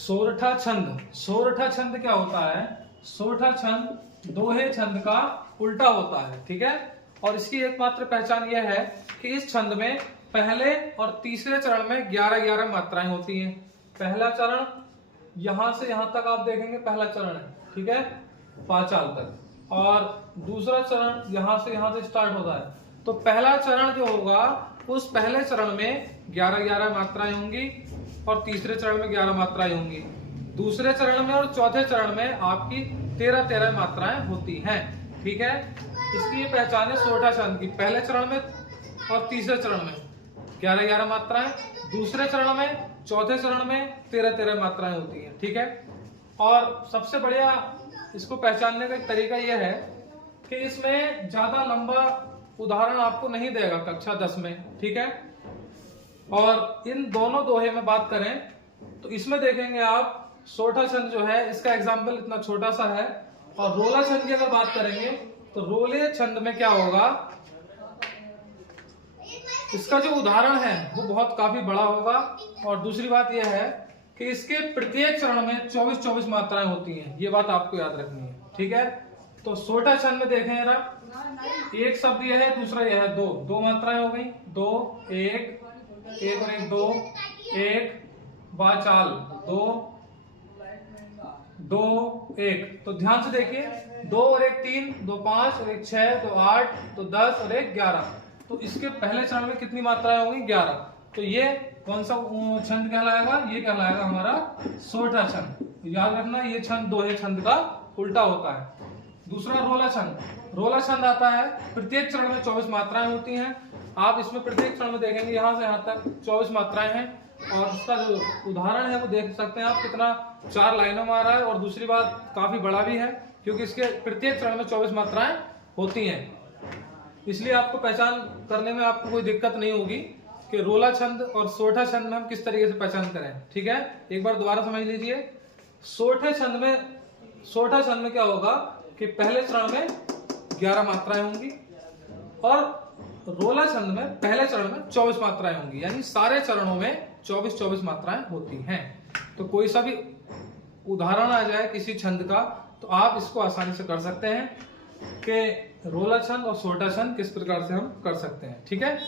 सोरठा छंद। सोरठा छंद क्या होता है? सोरठा छंद दोहे छंद का उल्टा होता है, ठीक है। और इसकी एकमात्र पहचान यह है कि इस छंद में पहले और तीसरे चरण में 11-11 मात्राएं होती हैं। पहला चरण यहां से यहां तक आप देखेंगे, पहला चरण है, ठीक है, पांचाल तक। और दूसरा चरण यहां से स्टार्ट होता है। तो पहला चरण जो होगा, उस पहले चरण में 11-11 मात्राएं होंगी और तीसरे चरण में 11 मात्राएं होंगी। दूसरे चरण में और चौथे चरण में आपकी 13-13 मात्राएं होती हैं, ठीक है। इसकी ये पहचान है सोरठा छंद की। पहले चरण में और तीसरे चरण में 11-11 मात्राएं, दूसरे चरण में, चौथे चरण में 13-13 मात्राएं होती हैं, ठीक है। और सबसे बढ़िया इसको पहचानने का एक तरीका यह है कि इसमें ज्यादा लंबा उदाहरण आपको नहीं देगा कक्षा 10 में, ठीक है। और इन दोनों दोहे में बात करें तो इसमें देखेंगे आप, सोरठा छंद जो है इसका एग्जाम्पल इतना छोटा सा है। और रोला छंद की अगर बात करेंगे तो रोले छंद में क्या होगा, इसका जो उदाहरण है वो बहुत काफी बड़ा होगा। और दूसरी बात यह है कि इसके प्रत्येक चरण में 24-24 मात्राएं होती हैं, ये बात आपको याद रखनी है, ठीक है। तो सोरठा छंद में देखें जरा, एक शब्द यह है, दूसरा यह है, दो मात्राएं हो गई, 2 1 1 और 1 2, 1 बाचाल 2 2 1। तो ध्यान से देखिए, 2 और 1 3, 2 5 और 1 6, 2 8, तो 10 और 1 11। तो इसके पहले चरण में कितनी मात्राएं होंगी? 11। तो ये कौन सा छंद कहलाएगा? ये कहलाएगा हमारा सोरठा छंद। याद रखना, ये छंद दोहे छंद का उल्टा होता है। दूसरा रोला छंद। रोला छंद आता है, प्रत्येक चरण में 24 मात्राएं होती हैं। आप इसमें प्रत्येक चरण में देखेंगे यहां से यहां तक 24 मात्राएं हैं। और इसका जो उदाहरण है वो देख सकते हैं आप, कितना 4 लाइनों में आ रहा है। और दूसरी बात, काफी बड़ा भी है क्योंकि इसके प्रत्येक चरण में 24 मात्राएं होती हैं। इसलिए आपको पहचान करने में आपको कोई दिक्कत नहीं होगी कि रोला छंद और सोरठा छंद में हम किस तरीके से पहचान करें, ठीक है। एक बार दोबारा समझ लीजिए। सोरठा छंद में क्या होगा कि पहले चरण में 11 मात्राएं होंगी और रोला छंद में पहले चरण में 24 मात्राएं होंगी, यानी सारे चरणों में 24-24 मात्राएं होती हैं। तो कोई सा भी उदाहरण आ जाए किसी छंद का तो आप इसको आसानी से कर सकते हैं कि रोला छंद और सोरठा छंद किस प्रकार से हम कर सकते हैं, ठीक है।